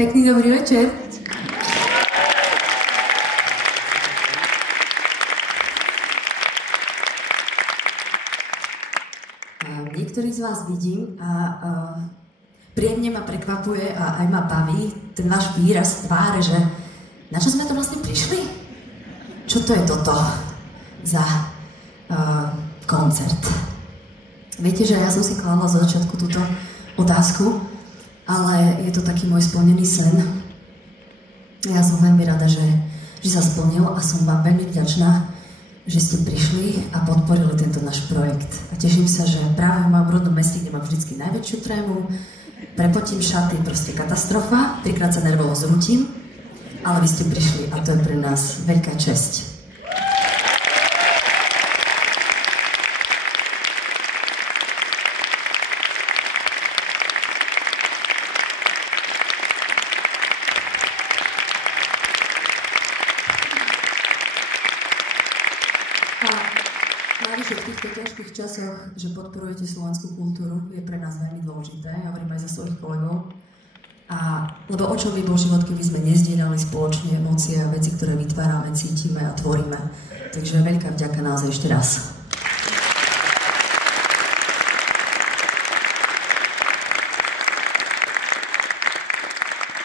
Pekný dobrý večer. Niektorí z vás vidím a príjemne ma prekvapuje a aj ma baví ten váš výraz tváre, že na čo sme to vlastne prišli? Čo to je toto za koncert? Viete, že ja som si kladla za začiatku túto otázku, ale je to taký môj splnený sen. Ja som veľmi rada, že sa splnil a som vám veľmi vďačná, že ste prišli a podporili tento náš projekt. A teším sa, že práve v mojom rodnom meste, kde mám vždycky najväčšiu trému, prepotím šaty, proste katastrofa, 3-krát sa nervovo zrútim, ale vy ste prišli a to je pre nás veľká česť. V týchto ťažkých časoch, že podporujete slovenskú kultúru, je pre nás veľmi dôležité. Ja hovorím aj za svojich kolegov. Lebo o čom by bol život, keby sme nezdielali spoločne emócie a veci, ktoré vytvárame, cítime a tvoríme. Takže veľká vďaka naozaj ešte raz.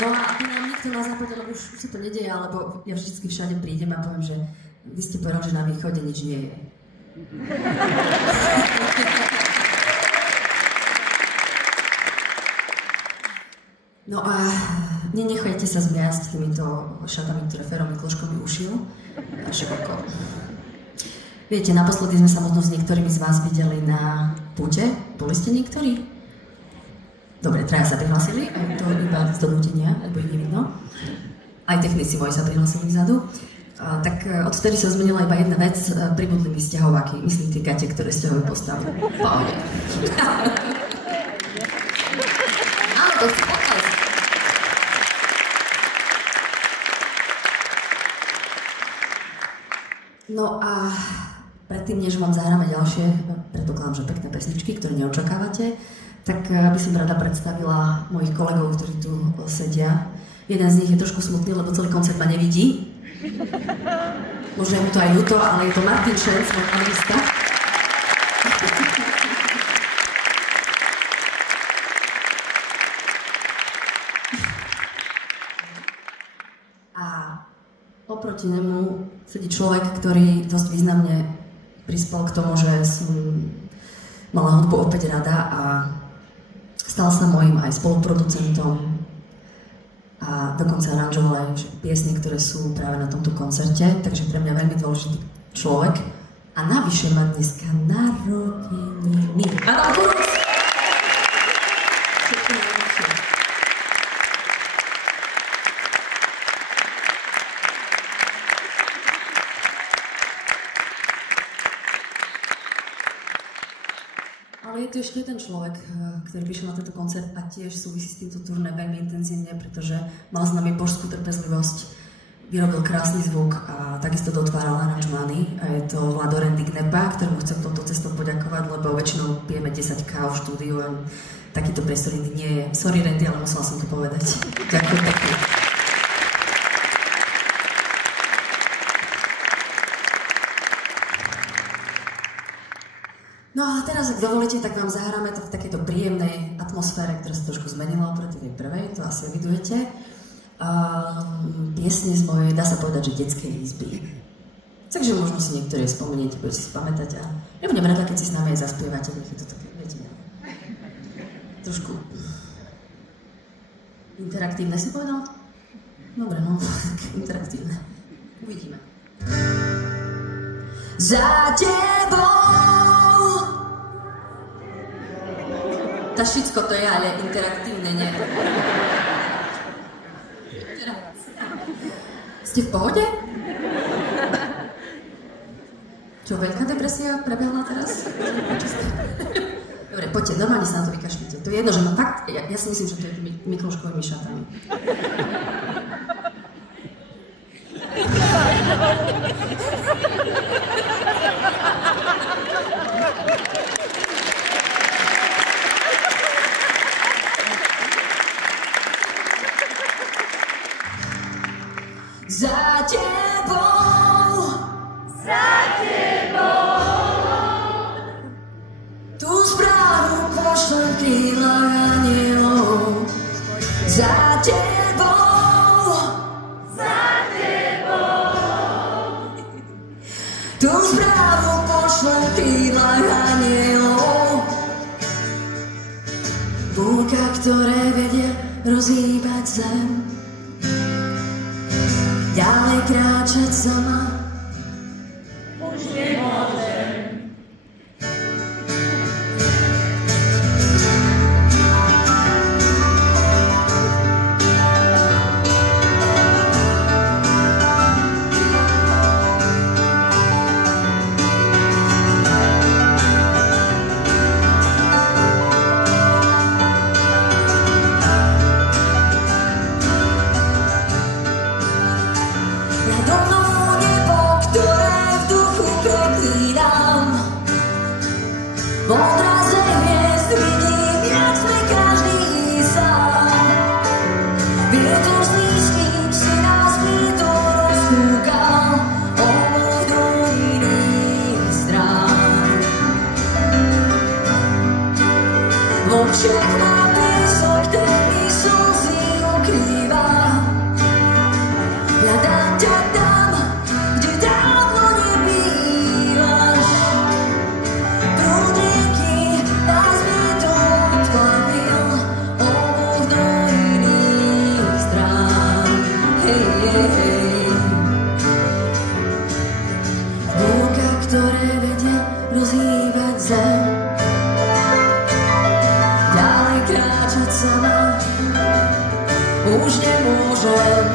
No a aby nám nikto na západe, lebo už sa to nedieje, alebo ja vždycky všade prídem a poviem, že vy ste povedali, že na východe nič nie je. No a nenechajte sa zmiasť týmito šatami, ktoré Fero Mikloško mi ušil. Viete, naposledy sme sa možno s niektorými z vás videli na púte. Boli ste niektorí? Dobre, traja sa prihlásili, aj to iba z donútenia, lebo ich nevidno. Aj technici moji sa prihlásili vzadu. Tak odtedy sa zmenila iba jedna vec, pribudli mi sťahováky, myslím tie gate, ktoré sťahujú postavu. Pohode. Áno, to chci pokaz. No a predtým, než vám zahráme ďalšie, predpokladám, že pekné pesničky, ktoré neočakávate, tak by som rada predstavila mojich kolegov, ktorí tu sedia. Jeden z nich je trošku smutný, lebo celý koncert ma nevidí. Možno je mu to aj ľúto, ale je to Martin Šenc, môj analista. A oproti nemu sedí človek, ktorý dosť významne prispel k tomu, že som mala hudbu opäť rada a stal sa mojím aj spoluproducentom. A dokonca aranžoval aj piesne, ktoré sú práve na tomto koncerte, takže pre mňa veľmi dôležitý človek. A navyše má dneska narodeniny. Adam Kuruc! Všetko najlepšie. Ale je tu ešte jeden človek, ktorý prišiel na tento koncert a tiež súvisí s týmto turné veľmi intenzívne, pretože mal s nami božskú trpezlivosť, vyrobil krásny zvuk a takisto dotváral aranžmány. A je to Vlado Randy Knepa, ktorému chcem touto cestou poďakovať, lebo väčšinou pijeme 10 káv v štúdiu a takýto priestor nikdy nie je. Sorry Randy, ale musela som to povedať. Ďakujem pekne. No a teraz, ak dovolíte, tak vám zahráme to v takejto príjemnej atmosfére, ktorá sa trošku zmenila oproti tej prvej, to asi evidujete. Piesne z mojej, dá sa povedať, že detskej izby. Takže možno si niektoré spomeniete, budete si pamätať a ja budem rada, keď si s nami aj zaspievate, nech je to také, viete, trošku interaktívne si povedal? Dobre, no, interaktívne. Uvidíme. Za tebou Tašicko to je, ale interaktívne, nie. Ste v pohode? Čo, veľká depresia prebehla teraz? Dobre, poďte, normálne sa na to vykašlite. To je jedno, že ma fakt, ja si myslím, že to je tými Mikloškovými šatami. tebou, tú správu pošlem v krídlach anielov. Búrka, ktoré vedie rozhýbať zem, ďalej kráčať sama už nemôžem.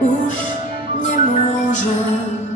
už nemôžem.